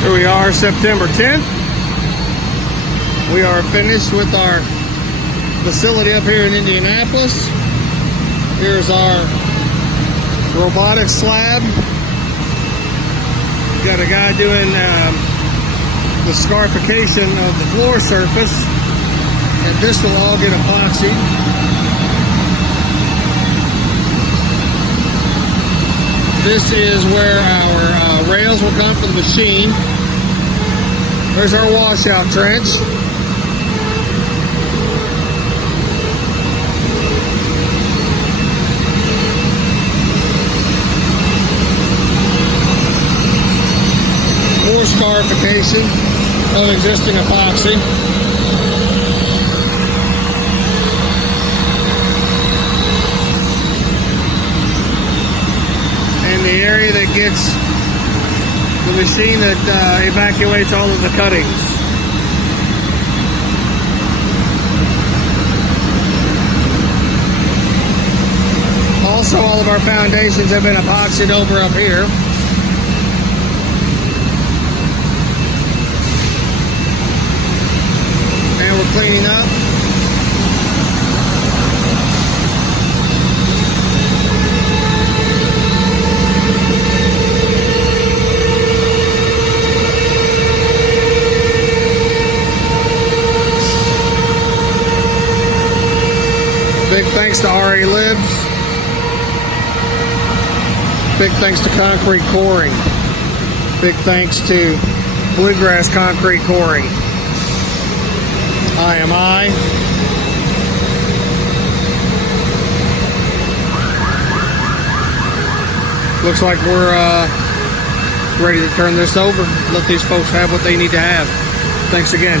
Here we are, September 10th. We are finished with our facility up here in Indianapolis. Here's our robotic slab. Got a guy doing the scarification of the floor surface, and this will all get epoxied. This is where our rails will come from the machine. There's our washout trench. More scarification of existing epoxy. And the area that gets the machine that evacuates all of the cuttings. Also, all of our foundations have been epoxied over up here. And we're cleaning up. Big thanks to RA Libs. Big thanks to Concrete Coring. Big thanks to Bluegrass Concrete Coring. I am I. Looks like we're ready to turn this over. Let these folks have what they need to have. Thanks again.